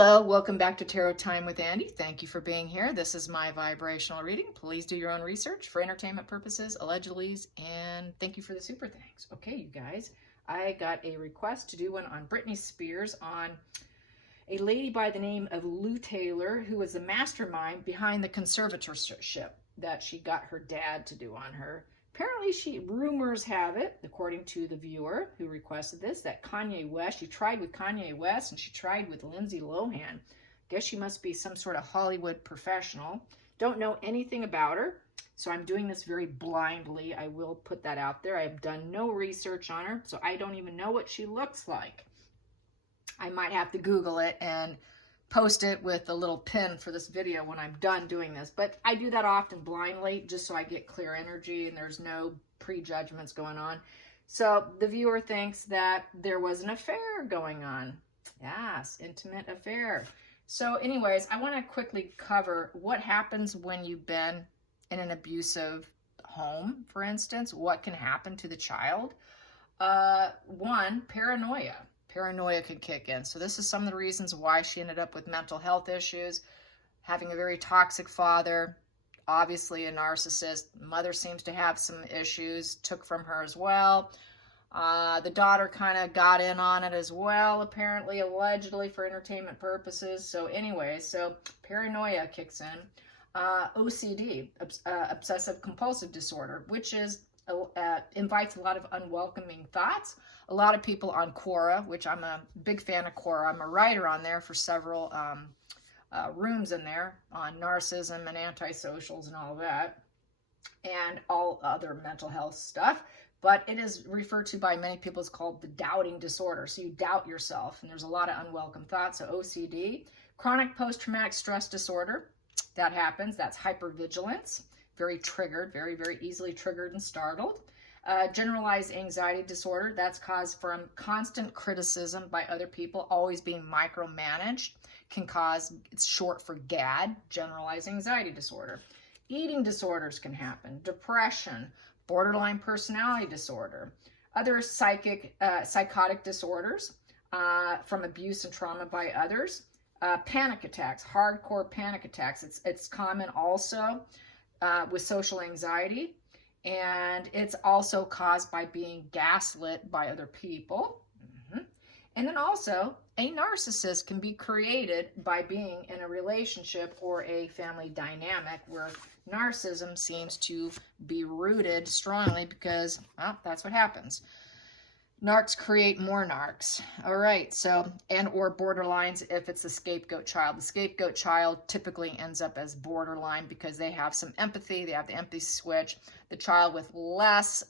Hello, welcome back to Tarot Time with Andy. Thank you for being here. This is my vibrational reading. Please do your own research for entertainment purposes, allegedly, and thank you for the super thanks. Okay, you guys, I got a request to do one on Brittany Spears, on a lady by the name of Lou Taylor, who was the mastermind behind the conservatorship that she got her dad to do on her. Apparently, rumors have it, according to the viewer who requested this, that Kanye West, she tried with Kanye West and she tried with Lindsay Lohan. Guess she must be some sort of Hollywood professional. Don't know anything about her, so I'm doing this very blindly. I will put that out there. I have done no research on her, so I don't even know what she looks like. I might have to Google it and post it with a little pin for this video when I'm done doing this, but I do that often blindly just so I get clear energy and there's no prejudgments going on. So the viewer thinks that there was an affair going on. Yes, intimate affair. So anyways, I want to quickly cover what happens when you've been in an abusive home, for instance. What can happen to the child? One, paranoia. Paranoia could kick in. So this is some of the reasons why she ended up with mental health issues, having a very toxic father, obviously a narcissist. Mother seems to have some issues, took from her as well. The daughter kind of got in on it as well, apparently, allegedly, for entertainment purposes. So anyways, so paranoia kicks in. OCD, obsessive compulsive disorder, which is invites a lot of unwelcoming thoughts. A lot of people on Quora, which I'm a big fan of Quora. I'm a writer on there for several rooms in there on narcissism and antisocials and all of that, and all other mental health stuff. But it is referred to by many people as called the doubting disorder. So you doubt yourself, and there's a lot of unwelcome thoughts. So OCD, chronic post-traumatic stress disorder, that happens. That's hypervigilance. Very triggered, very, very easily triggered and startled. Generalized anxiety disorder, that's caused from constant criticism by other people, always being micromanaged, can cause, it's short for GAD, generalized anxiety disorder. Eating disorders can happen, depression, borderline personality disorder, other psychotic disorders from abuse and trauma by others, panic attacks, hardcore panic attacks. It's common also with social anxiety, and it's also caused by being gaslit by other people. And then also, a narcissist can be created by being in a relationship or a family dynamic where narcissism seems to be rooted strongly because, well, that's what happens. Narcs create more narcs. All right, so, and or borderlines if it's the scapegoat child. The scapegoat child typically ends up as borderline because they have some empathy, they have the empathy switch. The child with less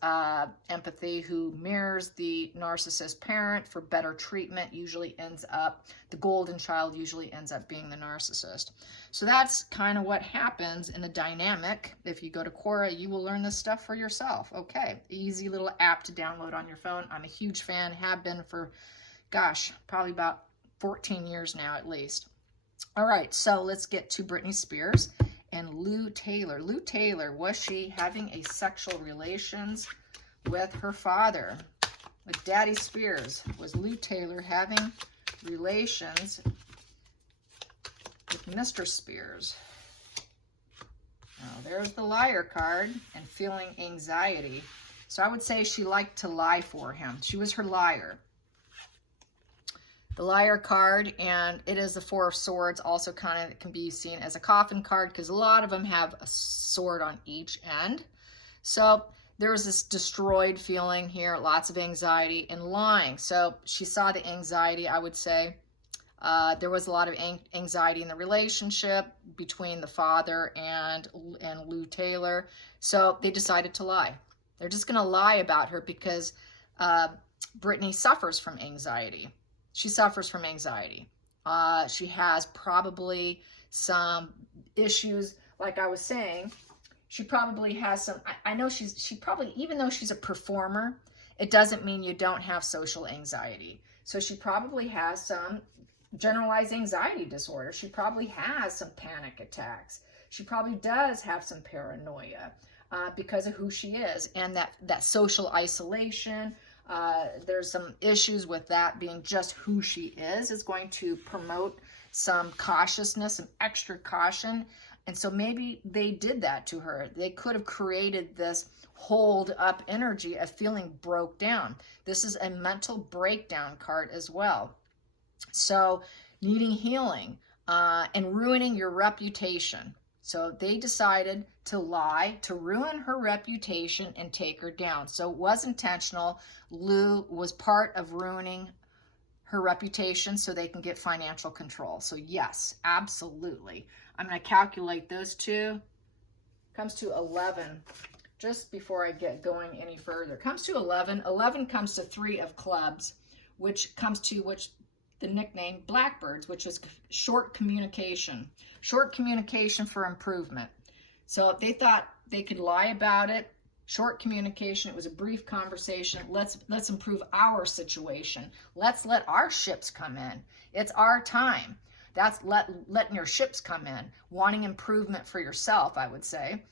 empathy, who mirrors the narcissist parent for better treatment, usually ends up, the golden child usually ends up being the narcissist. So that's kind of what happens in a dynamic. If you go to Quora, you will learn this stuff for yourself. Okay, easy little app to download on your phone. I'm a huge fan, have been for, gosh, probably about 14 years now at least. All right, so let's get to Brittany Spears and Lou Taylor. Lou Taylor, was she having a sexual relations with her father? With Daddy Spears, was Lou Taylor having relations with Mr. Spears? Now, there's the liar card and feeling anxiety. So I would say she liked to lie for him. She was her liar. The liar card, and it is the Four of Swords, also kind of can be seen as a coffin card because a lot of them have a sword on each end. So there was this destroyed feeling here, lots of anxiety and lying. So she saw the anxiety, I would say. There was a lot of anxiety in the relationship between the father and Lou Taylor. So they decided to lie. They're just going to lie about her because Brittany suffers from anxiety. She suffers from anxiety. She has probably some issues, like I was saying. She probably has some, I know she probably, even though she's a performer, it doesn't mean you don't have social anxiety. So she probably has some generalized anxiety disorder. She probably has some panic attacks. She probably does have some paranoia because of who she is, and that social isolation, There's some issues with that being just who she is. It's going to promote some cautiousness, some extra caution. And so maybe they did that to her. They could have created this hold up energy of feeling broke down. This is a mental breakdown card as well. So needing healing and ruining your reputation. So they decided to lie, to ruin her reputation and take her down. So it was intentional. Lou was part of ruining her reputation so they can get financial control. So yes, absolutely. I'm going to calculate those two. Comes to 11. Just before I get going any further, comes to 11. 11 comes to 3 of clubs, which comes to the nickname Blackbirds, which is short communication. Short communication for improvement. So if they thought they could lie about it, short communication, it was a brief conversation. Let's improve our situation. Let's let our ships come in. It's our time. That's letting your ships come in. Wanting improvement for yourself, I would say.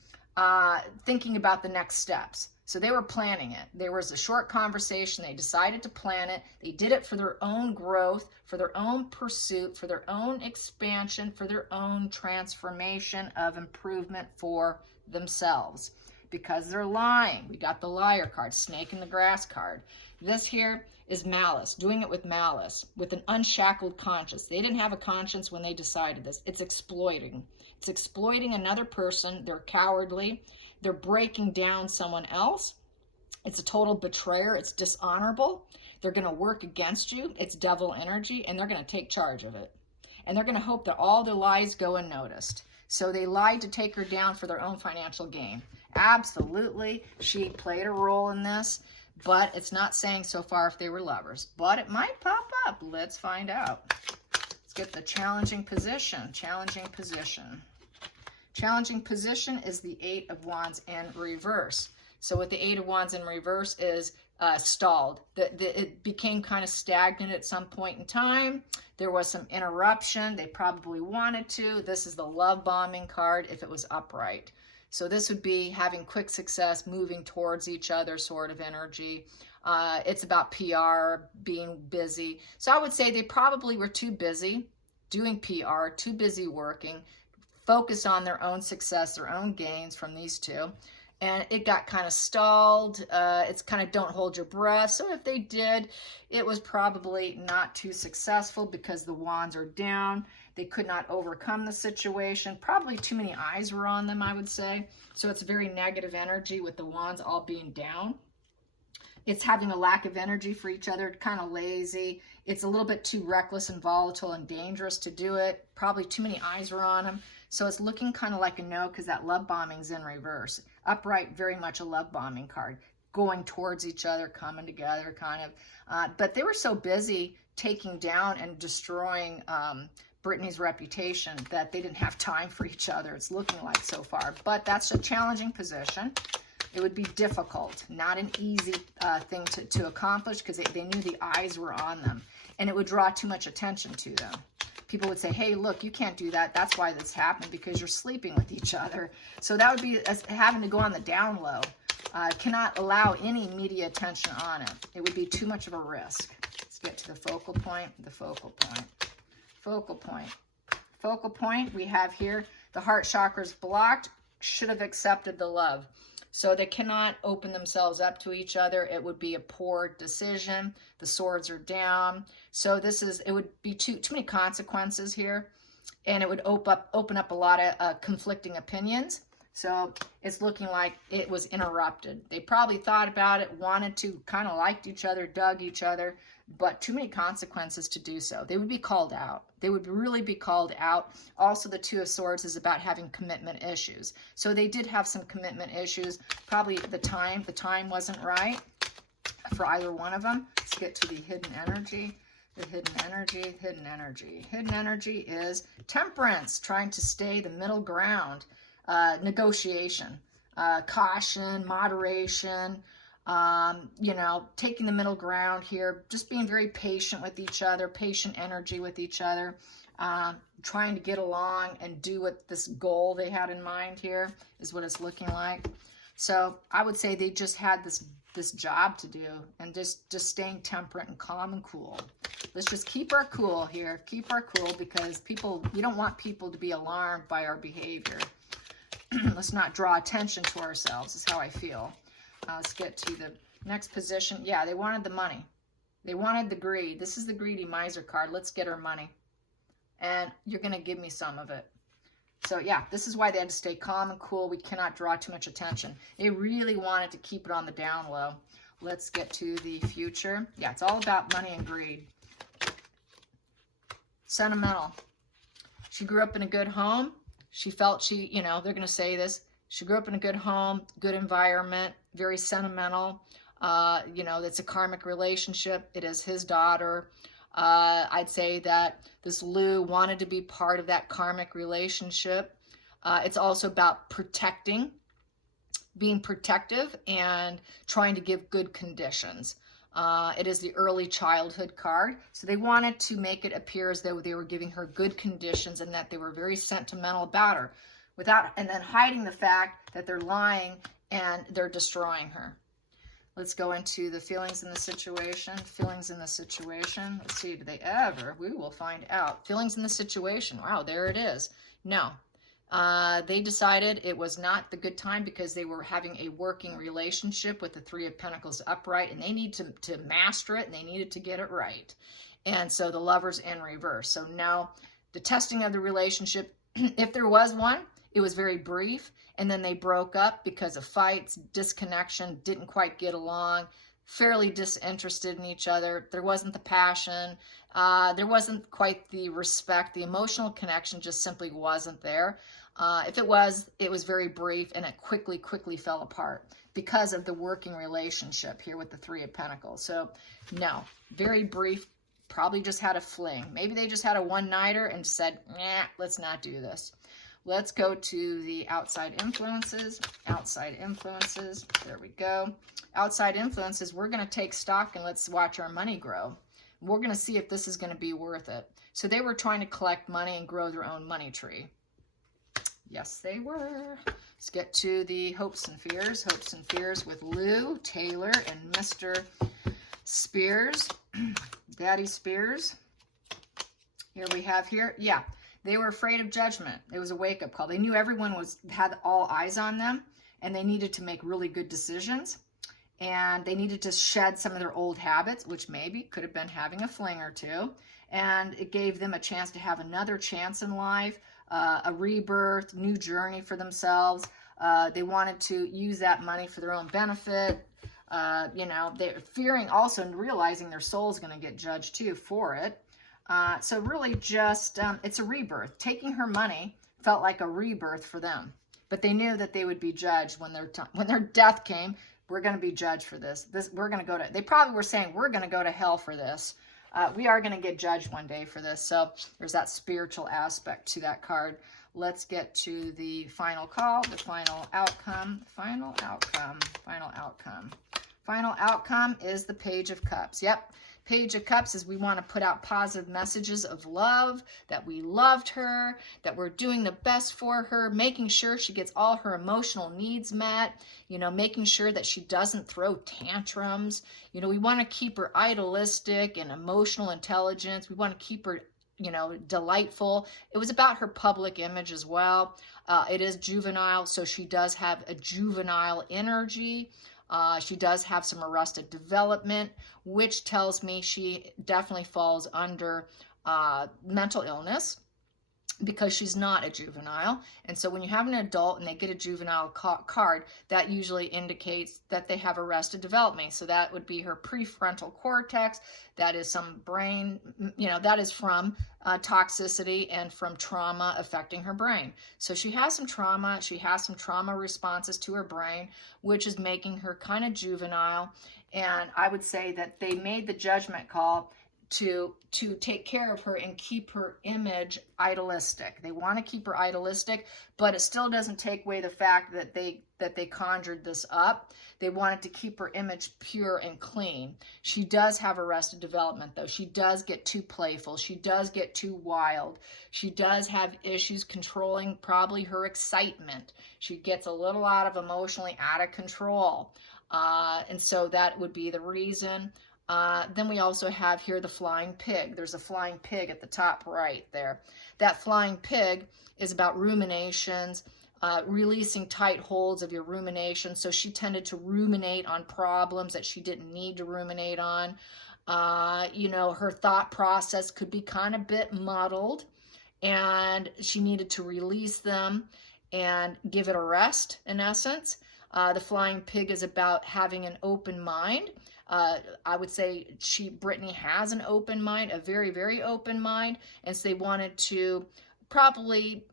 Thinking about the next steps. So they were planning it. There was a short conversation. They decided to plan it. They did it for their own growth, for their own pursuit, for their own expansion, for their own transformation of improvement for themselves. Because they're lying. We got the liar card, snake in the grass card. This here is malice, doing it with malice, with an unshackled conscience. They didn't have a conscience when they decided this. It's exploiting. It's exploiting another person. They're cowardly. They're breaking down someone else. It's a total betrayer. It's dishonorable. They're going to work against you. It's devil energy, and they're going to take charge of it. And they're going to hope that all their lies go unnoticed. So they lied to take her down for their own financial gain. Absolutely, she played a role in this, but it's not saying so far if they were lovers. But it might pop up. Let's find out. Let's get the challenging position. Challenging position. Challenging position is the 8 of Wands in reverse. So what the 8 of Wands in reverse is stalled. It became kind of stagnant at some point in time. There was some interruption. They probably wanted to. This is the love bombing card if it was upright. So this would be having quick success, moving towards each other sort of energy. It's about PR, being busy. So I would say they probably were too busy doing PR, too busy working, focus on their own success, their own gains from these two. And it got kind of stalled. It's kind of don't hold your breath. So if they did, it was probably not too successful because the wands are down. They could not overcome the situation. Probably too many eyes were on them, I would say. So it's very negative energy with the wands all being down. It's having a lack of energy for each other, kind of lazy. It's a little bit too reckless and volatile and dangerous to do it. Probably too many eyes were on them. So it's looking kind of like a no because that love bombing's in reverse. Upright, very much a love bombing card. Going towards each other, coming together, kind of. But they were so busy taking down and destroying Brittany's reputation that they didn't have time for each other. It's looking like so far. But that's a challenging position. It would be difficult, not an easy thing to accomplish because they knew the eyes were on them. And it would draw too much attention to them. People would say, hey, look, you can't do that. That's why this happened, because you're sleeping with each other. So that would be having to go on the down low. Cannot allow any media attention on it. It would be too much of a risk. Let's get to the focal point. The focal point. Focal point. Focal point we have here. The heart chakra is blocked. Should have accepted the love. So they cannot open themselves up to each other. It would be a poor decision. The swords are down. So it would be too many consequences here. And it would open up a lot of conflicting opinions. So it's looking like it was interrupted. They probably thought about it, wanted to, kind of liked each other, dug each other, but too many consequences to do so. They would be called out. They would really be called out. Also, the Two of Swords is about having commitment issues. So they did have some commitment issues. Probably the time wasn't right for either one of them. Let's get to the hidden energy. The hidden energy, hidden energy. Hidden energy is temperance, trying to stay the middle ground. Negotiation, caution, moderation, taking the middle ground here, just being very patient with each other, patient energy with each other, trying to get along and do what this goal they had in mind here is what it's looking like. So I would say they just had this this job to do, and just staying temperate and calm and cool. Let's just keep our cool here. Keep our cool, because we don't want people to be alarmed by our behavior. Let's not draw attention to ourselves, is how I feel. Let's get to the next position. Yeah, they wanted the money. They wanted the greed. This is the greedy miser card. Let's get our money. And you're going to give me some of it. So yeah, this is why they had to stay calm and cool. We cannot draw too much attention. They really wanted to keep it on the down low. Let's get to the future. Yeah, it's all about money and greed. Sentimental. She grew up in a good home. She felt they're going to say this. She grew up in a good home, good environment, very sentimental. It's a karmic relationship. It is his daughter. I'd say that this Lou wanted to be part of that karmic relationship. It's also about being protective and trying to give good conditions. It is the early childhood card. So they wanted to make it appear as though they were giving her good conditions and that they were very sentimental about her, and then hiding the fact that they're lying and they're destroying her. Let's go into the feelings in the situation. Feelings in the situation. Let's see, do they ever? We will find out. Feelings in the situation. Wow, there it is. No. They decided it was not the good time because they were having a working relationship with the Three of Pentacles upright, and they need to master it, and they needed to get it right. And so the Lover's in reverse. So now the testing of the relationship, if there was one, it was very brief. And then they broke up because of fights, disconnection, didn't quite get along, fairly disinterested in each other. There wasn't the passion. There wasn't quite the respect. The emotional connection just simply wasn't there. If it was very brief, and it quickly fell apart because of the working relationship here with the Three of Pentacles. So no, very brief, probably just had a fling. Maybe they just had a one-nighter and said, nah, let's not do this. Let's go to the outside influences. Outside influences. There we go. Outside influences, we're going to take stock and let's watch our money grow. We're going to see if this is going to be worth it. So they were trying to collect money and grow their own money tree. Yes, they were. Let's get to the hopes and fears. Hopes and fears with Lou, Taylor, and Mr. Spears. Daddy Spears. Here we have here. Yeah. They were afraid of judgment. It was a wake-up call. They knew everyone had all eyes on them, and they needed to make really good decisions. And they needed to shed some of their old habits, which maybe could have been having a fling or two. And it gave them a chance to have another chance in life, a rebirth, new journey for themselves. They wanted to use that money for their own benefit. They're fearing also and realizing their soul's going to get judged too for it. So really just, it's a rebirth. Taking her money felt like a rebirth for them. But they knew that they would be judged when their death came. We're going to be judged for this. We're going to go to, they probably were saying, we're going to go to hell for this. We are going to get judged one day for this. So there's that spiritual aspect to that card. Let's get to the final call, the final outcome, final outcome, final outcome. Final outcome is the Page of Cups. Yep. Page of Cups is we want to put out positive messages of love, that we loved her, that we're doing the best for her, making sure she gets all her emotional needs met, making sure that she doesn't throw tantrums. We want to keep her idealistic and emotional intelligence. We want to keep her, delightful. It was about her public image as well. It is juvenile, so she does have a juvenile energy. She does have some arrested development, which tells me she definitely falls under mental illness because she's not a juvenile. And so when you have an adult and they get a juvenile card, that usually indicates that they have arrested development. So that would be her prefrontal cortex. That is some brain, that is from toxicity and from trauma affecting her brain. So she has some trauma. She has some trauma responses to her brain, which is making her kind of juvenile. And I would say that they made the judgment call to take care of her and keep her image idealistic. They want to keep her idealistic, but it still doesn't take away the fact that they conjured this up. They wanted to keep her image pure and clean. She does have arrested development, though. She does get too playful. She does get too wild. She does have issues controlling probably her excitement. She gets a little emotionally out of control. And so that would be the reason. Then we also have here the flying pig. There's a flying pig at the top right there. That flying pig is about ruminations, releasing tight holds of your ruminations. So she tended to ruminate on problems that she didn't need to ruminate on. You know, her thought process could be kind of bit muddled, and she needed to release them and give it a rest, in essence. The flying pig is about having an open mind. I would say Brittany has an open mind, a very, very open mind, and so they wanted to probably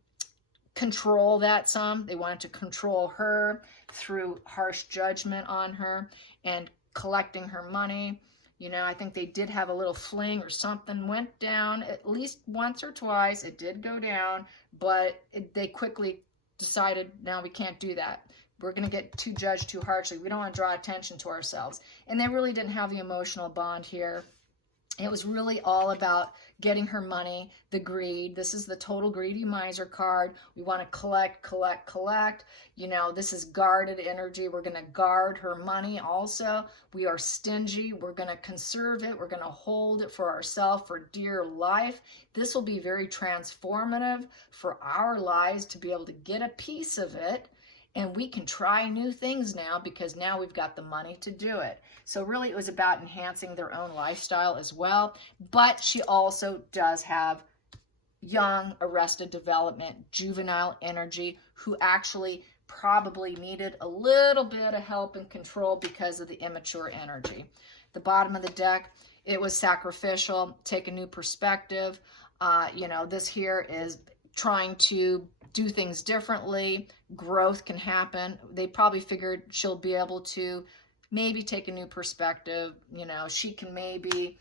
control that some. They wanted to control her through harsh judgment on her and collecting her money. You know, I think they did have a little fling or something went down at least once or twice. It did go down, but they quickly decided, no, we can't do that. We're going to get too judged too harshly. We don't want to draw attention to ourselves. And they really didn't have the emotional bond here. It was really all about getting her money, the greed. This is the total greedy miser card. We want to collect, collect, collect. You know, this is guarded energy. We're going to guard her money also. We are stingy. We're going to conserve it. We're going to hold it for ourselves for dear life. This will be very transformative for our lives to be able to get a piece of it. And we can try new things now because now we've got the money to do it. So really it was about enhancing their own lifestyle as well. But she also does have young arrested development, juvenile energy, who actually probably needed a little bit of help and control because of the immature energy. The bottom of the deck, it was sacrificial, take a new perspective. You know, this here is trying to do things differently. Growth can happen. They probably figured she'll be able to maybe take a new perspective. You know, she can maybe,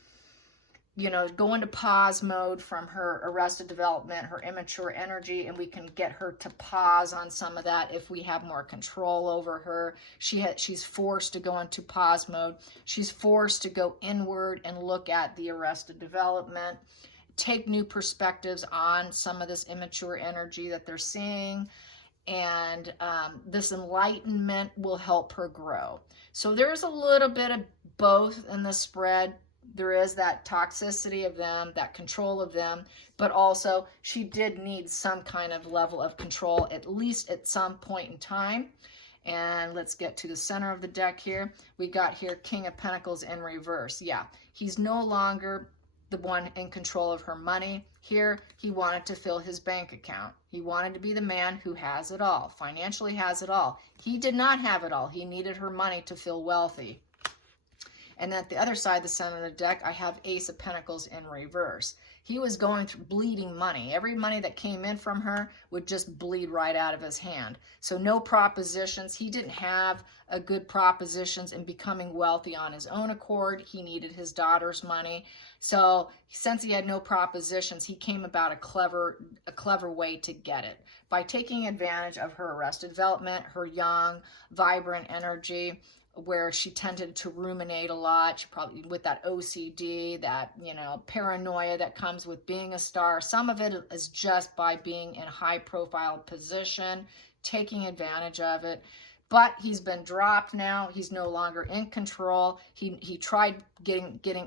you know, go into pause mode from her arrested development, her immature energy, and we can get her to pause on some of that if we have more control over her. She's forced to go into pause mode. She's forced to go inward and look at the arrested development, take new perspectives on some of this immature energy that they're seeing, and this enlightenment will help her grow. So there's a little bit of both in the spread. There is that toxicity of them, that control of them, but also she did need some kind of level of control, at least at some point in time. And let's get to the center of the deck here. We got here King of Pentacles in reverse. Yeah, he's no longer the one in control of her money. Here, he wanted to fill his bank account. He wanted to be the man who has it all, financially has it all. He did not have it all. He needed her money to feel wealthy. And at the other side, the center of the deck, I have Ace of Pentacles in reverse. He was going through bleeding money. Every money that came in from her would just bleed right out of his hand. So no propositions. He didn't have a good propositions in becoming wealthy on his own accord. He needed his daughter's money. So since he had no propositions, he came about a clever way to get it by taking advantage of her arrested development, her young, vibrant energy, where she tended to ruminate a lot. She probably, with that OCD, that, you know, paranoia that comes with being a star. Some of it is just by being in a high profile position, taking advantage of it. But he's been dropped now. He's no longer in control. He tried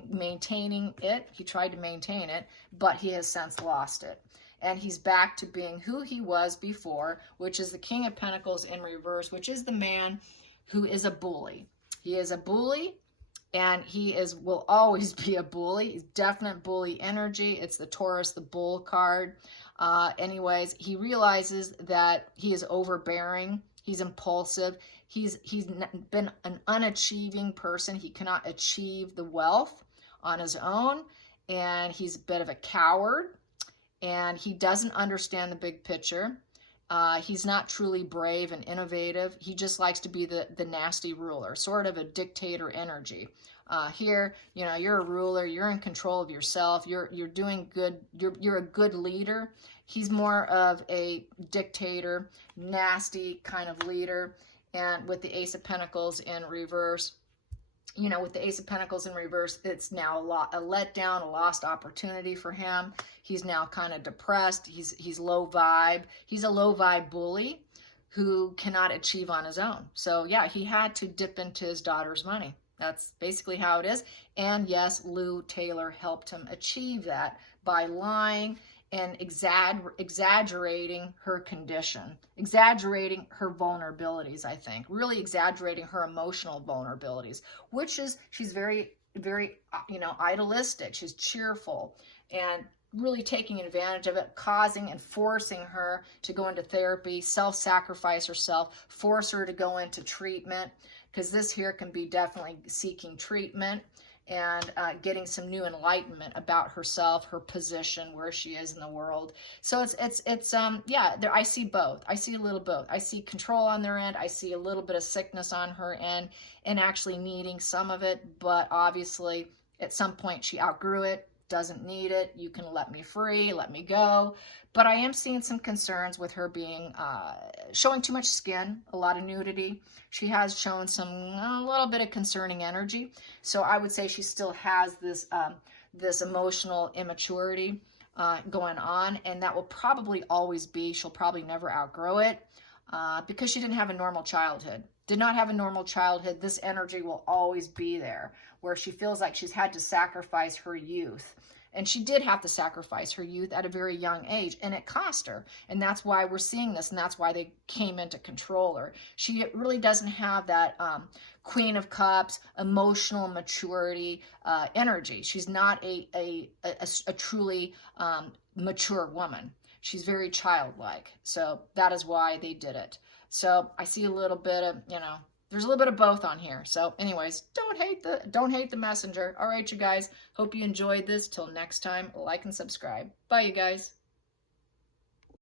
maintaining it. He tried to maintain it, but he has since lost it. And he's back to being who he was before, which is the King of Pentacles in reverse, which is the man who is a bully. He is a bully, and will always be a bully. He's definite bully energy. It's the Taurus, the bull card. Anyways, he realizes that he is overbearing. He's impulsive. He's been an unachieving person. He cannot achieve the wealth on his own, and he's a bit of a coward, and he doesn't understand the big picture. He's not truly brave and innovative. He just likes to be the nasty ruler, sort of a dictator energy. Here, you know, you're a ruler. You're in control of yourself. You're doing good. You're a good leader. He's more of a dictator, nasty kind of leader. And with the Ace of Pentacles in reverse, you know, with the Ace of Pentacles in reverse, it's now a letdown, a lost opportunity for him. He's now kind of depressed. He's low vibe. He's a low vibe bully who cannot achieve on his own. So yeah, he had to dip into his daughter's money. That's basically how it is. And yes, Lou Taylor helped him achieve that by lying and exaggerating her condition, exaggerating her vulnerabilities, I think, really exaggerating her emotional vulnerabilities, which is, she's very, very, idealistic. She's cheerful and really taking advantage of it, causing and forcing her to go into therapy, self-sacrifice herself, force her to go into treatment, because this here can be definitely seeking treatment and getting some new enlightenment about herself, her position, where she is in the world. So I see both. I see a little both. I see control on their end. I see a little bit of sickness on her end and actually needing some of it. But obviously, at some point, she outgrew it, doesn't need it. You can let me free, let me go. But I am seeing some concerns with her being, showing too much skin, a lot of nudity. She has shown a little bit of concerning energy. So I would say she still has this, this emotional immaturity going on, and that will probably always be, she'll probably never outgrow it because she didn't have a normal childhood. Did not have a normal childhood. This energy will always be there, where she feels like she's had to sacrifice her youth. And she did have to sacrifice her youth at a very young age, and it cost her. And that's why we're seeing this, and that's why they came in to control her. She really doesn't have that Queen of Cups, emotional maturity energy. She's not a truly mature woman. She's very childlike. So that is why they did it. So I see a little bit of, there's a little bit of both on here. So anyways, don't hate the messenger. All right, you guys. Hope you enjoyed this. Till next time, like and subscribe. Bye, you guys.